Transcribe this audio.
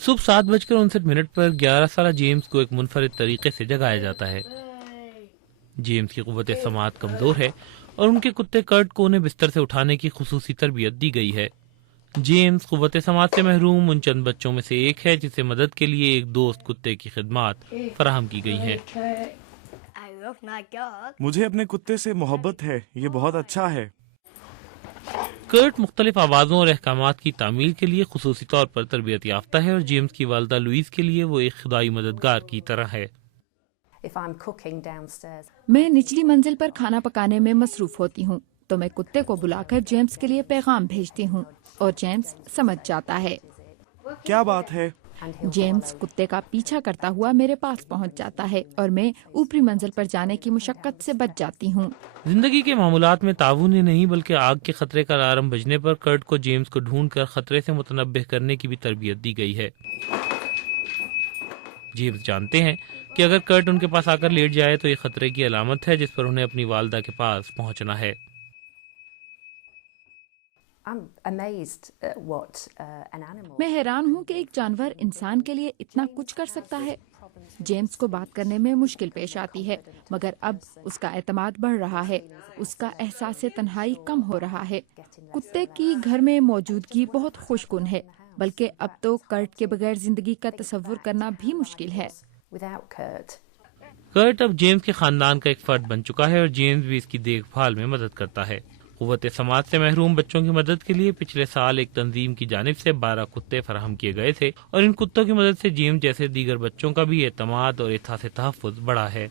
صبح 7:59 پر 11 سالہ جیمز کو ایک منفرد طریقے سے جگایا جاتا ہے۔ جیمز کی قوت سماعت کمزور ہے اور ان کے کتے کرٹ کو انہیں بستر سے اٹھانے کی خصوصی تربیت دی گئی ہے۔ جیمز قوت سماعت سے محروم ان چند بچوں میں سے ایک ہے جسے مدد کے لیے ایک دوست کتے کی خدمات فراہم کی گئی ہیں۔ مجھے اپنے کتے سے محبت ہے، یہ بہت اچھا ہے۔ کرٹ مختلف آوازوں اور احکامات کی تعمیل کے لیے خصوصی طور پر تربیت یافتہ ہے اور جیمز کی والدہ لوئیز کے لیے وہ ایک خدائی مددگار کی طرح ہے۔ میں نچلی منزل پر کھانا پکانے میں مصروف ہوتی ہوں تو میں کتے کو بلا کر جیمز کے لیے پیغام بھیجتی ہوں اور جیمز سمجھ جاتا ہے۔ کیا بات ہے؟ جیمز کتے کا پیچھا کرتا ہوا میرے پاس پہنچ جاتا ہے اور میں اوپری منزل پر جانے کی مشقت سے بچ جاتی ہوں۔ زندگی کے معاملات میں تعاون ہی نہیں بلکہ آگ کے خطرے کا الارم بجنے پر کرٹ کو جیمز کو ڈھونڈ کر خطرے سے متنبہ کرنے کی بھی تربیت دی گئی ہے۔ جیمز جانتے ہیں کہ اگر کرٹ ان کے پاس آ کر لیٹ جائے تو یہ خطرے کی علامت ہے جس پر انہیں اپنی والدہ کے پاس پہنچنا ہے۔ میں حیران ہوں کہ ایک جانور انسان کے لیے اتنا کچھ کر سکتا ہے۔ جیمز کو بات کرنے میں مشکل پیش آتی ہے مگر اب اس کا اعتماد بڑھ رہا ہے، اس کا احساس تنہائی کم ہو رہا ہے۔ کتے کی گھر میں موجودگی بہت خوش کن ہے، بلکہ اب تو کرٹ کے بغیر زندگی کا تصور کرنا بھی مشکل ہے۔ کرٹ اب جیمز کے خاندان کا ایک فرد بن چکا ہے اور جیمز بھی اس کی دیکھ بھال میں مدد کرتا ہے۔ قوت سماعت سے محروم بچوں کی مدد کے لیے پچھلے سال ایک تنظیم کی جانب سے 12 کتے فراہم کیے گئے تھے اور ان کتوں کی مدد سے جیمز جیسے دیگر بچوں کا بھی اعتماد اور احساس تحفظ بڑھا ہے۔